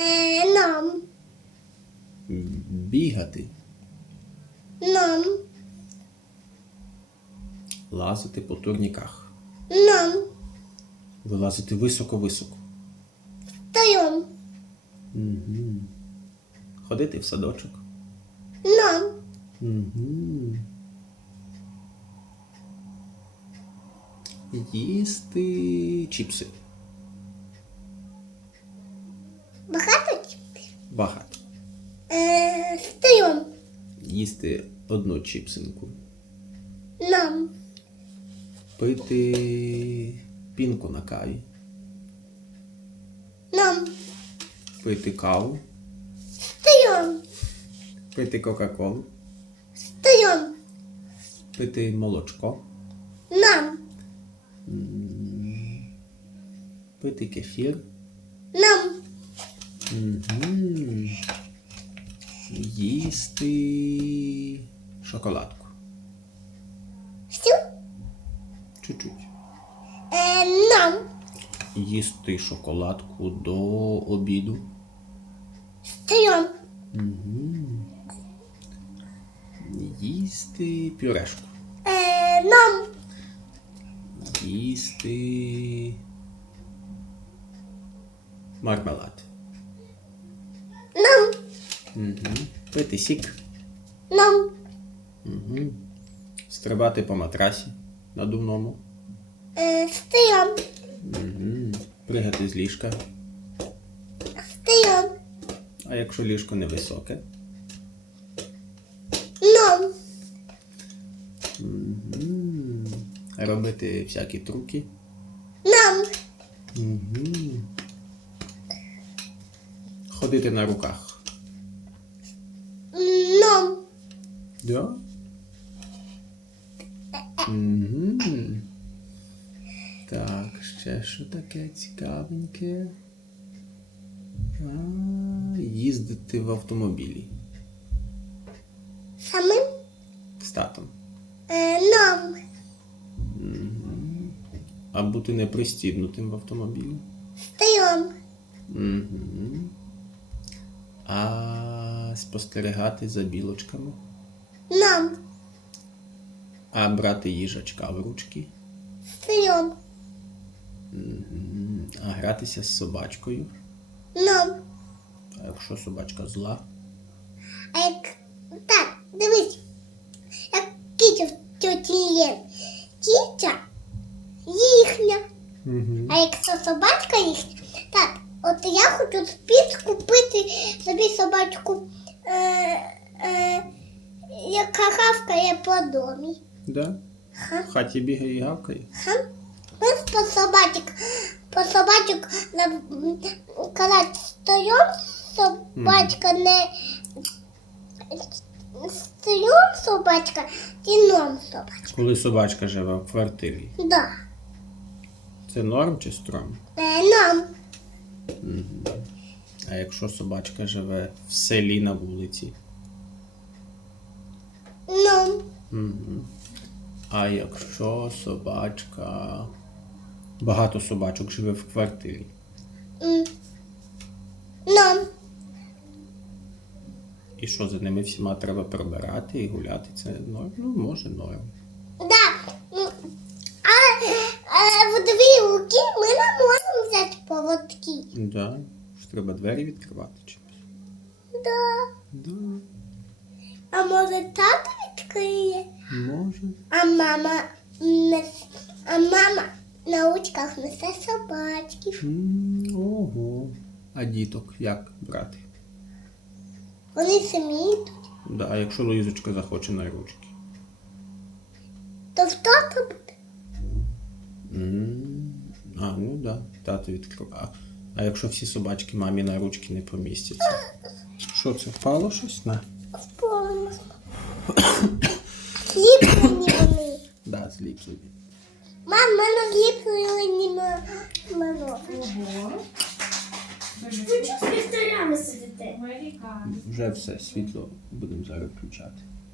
Е, нам. Бігати. Нам. Лазити по турніках. Нам. Вилазити високо-високо. Встаем. Угу. Ходити в садочок. Нам. Угу. Їсти чіпси. Багато. Е, встаем. Їсти одну чіпсинку. Нам. Пити пінку на каві. Нам. Пити каву. Встаем. Пити Кока-Колу. Встаем. Пити молочко. Нам. Пити кефір. Нам. Угу. Їсти шоколадку. Все. Чуть-чуть. Е, нам. Їсти шоколадку до обіду. Встаем. Їсти пюрешку. Е, нам. Їсти мармелад. Нам. Угу. Пити сік. Нам. Угу. Стрибати по матрасі надувному. Е, встаем. Угу. Пригати з ліжка. Встаем. А якщо ліжко невисоке? Нам. Угу. Робити всякі трюки. Нам. Угу. Ходити на руках. Нам. Да? Угу. Так, ще що таке цікавеньке? А, їздити в автомобілі Самим. з татом. Е, нам. А бути непристібнутим в автомобілі. Угу. А спостерігати за білочками. Нам. А брати їжачка в ручки. Мгм. А гратися з собачкою. Нам. А якщо собачка зла. А як так, дивись, як кітя в тьоті є. Кітя їхня. Угу. А якщо собачка їхня, так, от я хочу спіт купити собі собачку, е, е, яка гавкає по домі. Да? Ха, В хаті бігає і гавкає. ха. Ми по собачок, по собачок на коли стоїм, собачка не стоїм собачка, кіном собачка. Коли собачка живе в квартирі. Да. Це норм чи стром? Е, нам. А якщо собачка живе в селі на вулиці. Нам. Угу. А якщо собачка. Багато собачок живе в квартирі. Нам. І що за ними всіма треба прибирати і гуляти? Це норм? Ну, може норм. Да. М. А, а в дві руки ми не можемо взяти поводки. Да. Ж треба двері відкривати чи. Да. Да. А може тато відкриє? Може. А мама не а мама на ручках несе собачків. М, Ого. А діток як брати? Вони самі йдуть. Да, а якщо Луїзочка захоче на ручки? То в тато буде. М, А, ну да, тато відкриває. А якщо всі собачки мамі на ручки не помістяться? Що це, впало щось? На. Зліплені вони. Да, зліплені. Мам, мене зліплені ма- мало. Ви чого з сидите? Вже все, світло будемо зараз включати.